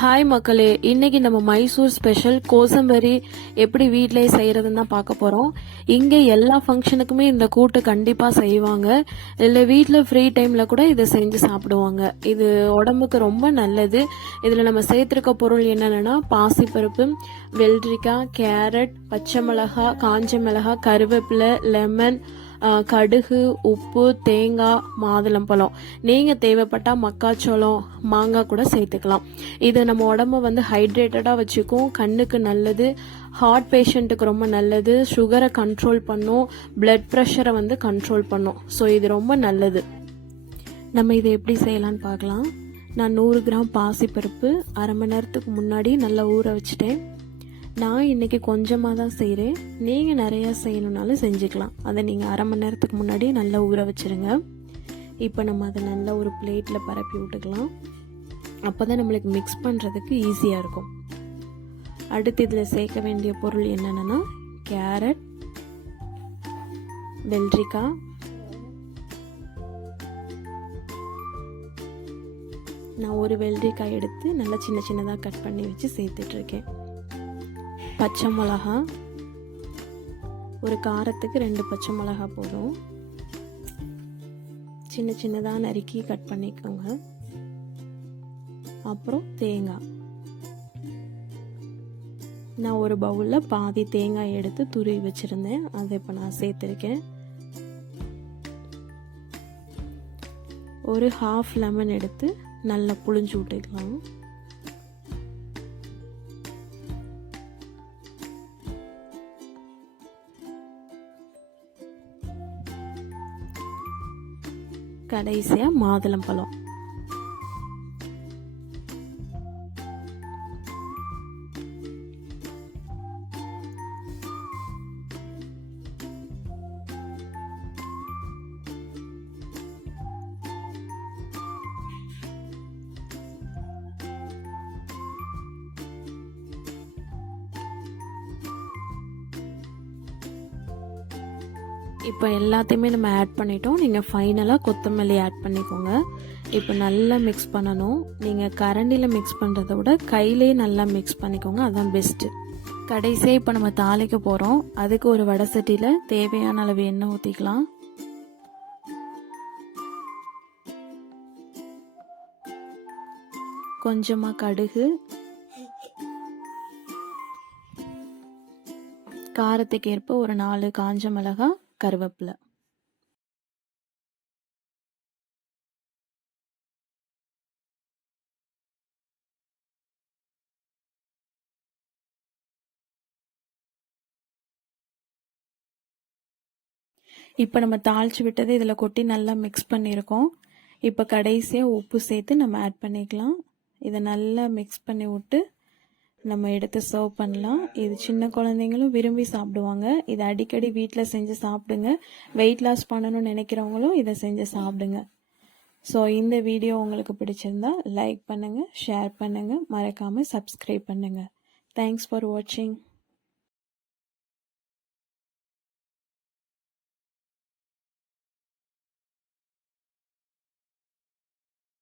Hi மக்களே, இன்னைக்கு நம்ம மைசூர் ஸ்பெஷல் கோசம்பரி எப்படி வீட்டிலே செய்யறதுன்னு தான் பார்க்க போறோம். இங்கே எல்லா ஃபங்க்ஷனுக்குமே இந்த கூட்டு கண்டிப்பா செய்வாங்க. இல்லை வீட்டில் ஃப்ரீ டைம்ல கூட இதை செஞ்சு சாப்பிடுவாங்க. இது உடம்புக்கு ரொம்ப நல்லது. இதில் நம்ம சேர்த்துருக்க பொருள் என்னென்னா பாசிப்பருப்பு, வெள்ளரிக்காய், கேரட், பச்சை மிளகாய், காஞ்ச மிளகாய், கருவேப்பிலை, லெமன், கடுகு, உப்பு, தேங்காய், மாதுளம்பழம். நீங்க தேவைப்பட்டா மக்காச்சோளம், மாங்காய் கூட சேர்த்துக்கலாம். இது நம்ம உடம்ப ஹைட்ரேட்டடா வச்சுக்கும், கண்ணுக்கு நல்லது, ஹார்ட் பேஷண்ட்டுக்கு ரொம்ப நல்லது, சுகரை கண்ட்ரோல் பண்ணும், பிளட் ப்ரெஷரை கண்ட்ரோல் பண்ணும். ஸோ இது ரொம்ப நல்லது. நம்ம இதை எப்படி செய்யலான்னு பார்க்கலாம். நான் 100 கிராம் பாசிப்பருப்பு அரை மணி நேரத்துக்கு முன்னாடி நல்லா ஊற வச்சுட்டேன். நான் இன்னைக்கு கொஞ்சமாக தான் செய்கிறேன். நீங்கள் நிறையா செய்யணுன்னாலும் செஞ்சுக்கலாம். அதை நீங்கள் அரை மணி நேரத்துக்கு முன்னாடி நல்லா ஊற வச்சுருங்க. இப்போ நம்ம அதை நல்லா ஒரு பிளேட்டில் பரப்பி விட்டுக்கலாம். அப்போ தான் நம்மளுக்கு மிக்ஸ் பண்ணுறதுக்கு ஈஸியாக இருக்கும். அடுத்து இதில் சேர்க்க வேண்டிய பொருள் என்னென்னா கேரட், வெள்ளரிக்காய், நான் ஒரு வெள்ளரிக்காய் எடுத்து நல்லா சின்ன சின்னதாக கட் பண்ணி வச்சு சேர்த்துட்ருக்கேன். பச்சை மிளகா, ஒரு காரத்துக்கு 2 பச்சை மிளகா போதும். சின்ன சின்னதாக நறுக்கி கட் பண்ணிக்கோங்க. அப்புறம் தேங்காய், நான் ஒரு பவுலில் பாதி தேங்காய் எடுத்து துருவி வச்சுருந்தேன். அதை இப்போ நான் சேர்த்துருக்கேன். ஒரு ½ லெமன் எடுத்து நல்லா புழிஞ்சு விட்டுக்கலாம். கடைசியா மாதுளம்பழம். இப்போ எல்லாத்தையுமே நம்ம ஆட் பண்ணிட்டோம். நீங்கள் ஃபைனலாக கொத்தமல்லி ஆட் பண்ணிக்கோங்க. இப்போ நல்லா மிக்ஸ் பண்ணணும். நீங்கள் கரண்டியில் மிக்ஸ் பண்ணுறத விட கையிலே நல்லா மிக்ஸ் பண்ணிக்கோங்க, அதுதான் பெஸ்ட்டு. கடைசியாக இப்போ நம்ம தாளிக்க போகிறோம். அதுக்கு ஒரு வடை சட்டியில் தேவையான அளவு எண்ணெய் ஊற்றிக்கலாம். கொஞ்சமாக கடுகு, காரத்துக்கு ஏற்ப ஒரு 4 காஞ்ச மிளகாய், கருவேப்பிலை. இப்போ நம்ம தாளிச்சு விட்டது இதில் கொட்டி நல்லா மிக்ஸ் பண்ணியிருக்கோம். இப்போ கடைசியாக உப்பு சேர்த்து நம்ம ஆட் பண்ணிக்கலாம். இதை நல்லா மிக்ஸ் பண்ணி விட்டு நம்ம எடுத்து சர்வ் பண்ணலாம். இது சின்ன குழந்தைங்களும் விரும்பி சாப்பிடுவாங்க. இதை அடிக்கடி வீட்டில் செஞ்சு சாப்பிடுங்க. வெயிட் லாஸ் பண்ணணும்னு நினைக்கிறவங்களும் இதை செஞ்சு சாப்பிடுங்க. ஸோ இந்த வீடியோ உங்களுக்கு பிடிச்சிருந்தா லைக் பண்ணுங்கள், ஷேர் பண்ணுங்கள், மறக்காமல் சப்ஸ்கிரைப் பண்ணுங்கள். தேங்க்ஸ் ஃபார் வாட்சிங்.